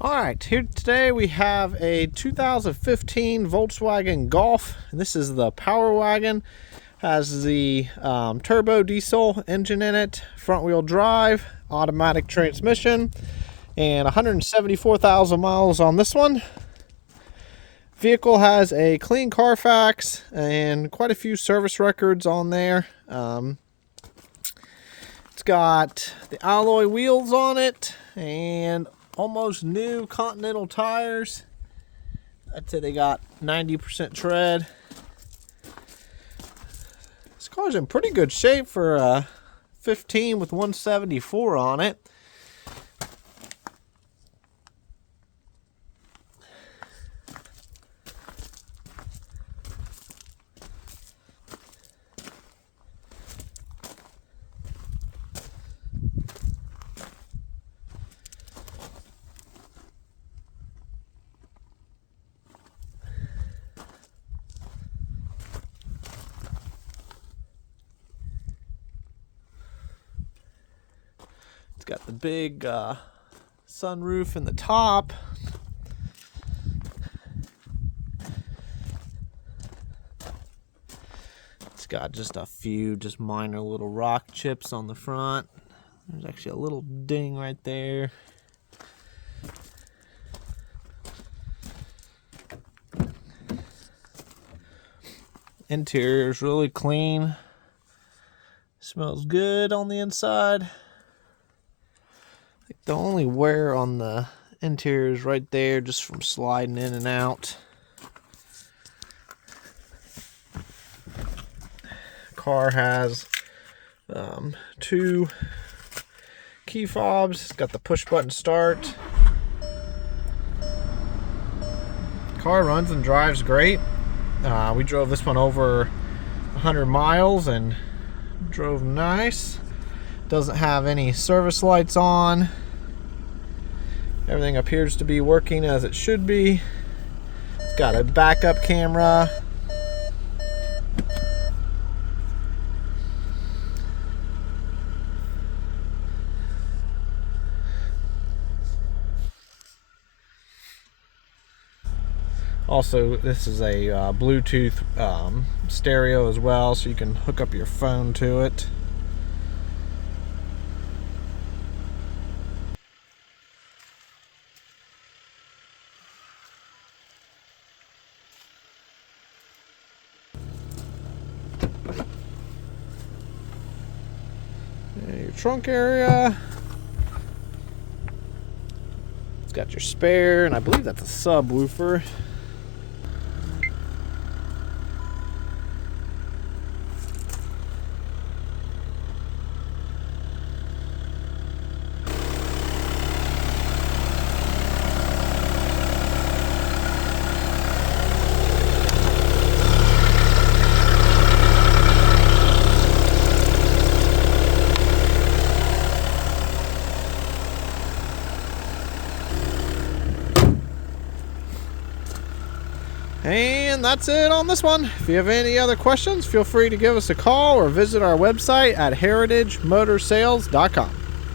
All right, here today we have a 2015 Volkswagen Golf, and this is the Powerwagen. Has the turbo diesel engine in it, front wheel drive, automatic transmission, and 174,000 miles on this one. Vehicle has a clean Carfax and quite a few service records on there. It's got the alloy wheels on it and almost new Continental tires. I'd say they got 90% tread. This car's in pretty good shape for a 15 with 174 on it. It's got the big sunroof in the top. It's got just a few minor little rock chips on the front. There's actually a little ding right there. Interior is really clean. Smells good on the inside. The only wear on the interior is right there, just from sliding in and out. Car has two key fobs. It's got the push button start. Car runs and drives great. We drove this one over 100 miles and drove nice. Doesn't have any service lights on. Everything appears to be working as it should be. It's got a backup camera. Also, this is a Bluetooth stereo as well, so you can hook up your phone to it. Your trunk area. It's got your spare, and I believe that's a subwoofer. And that's it on this one. If you have any other questions, feel free to give us a call or visit our website at heritagemotorsales.com.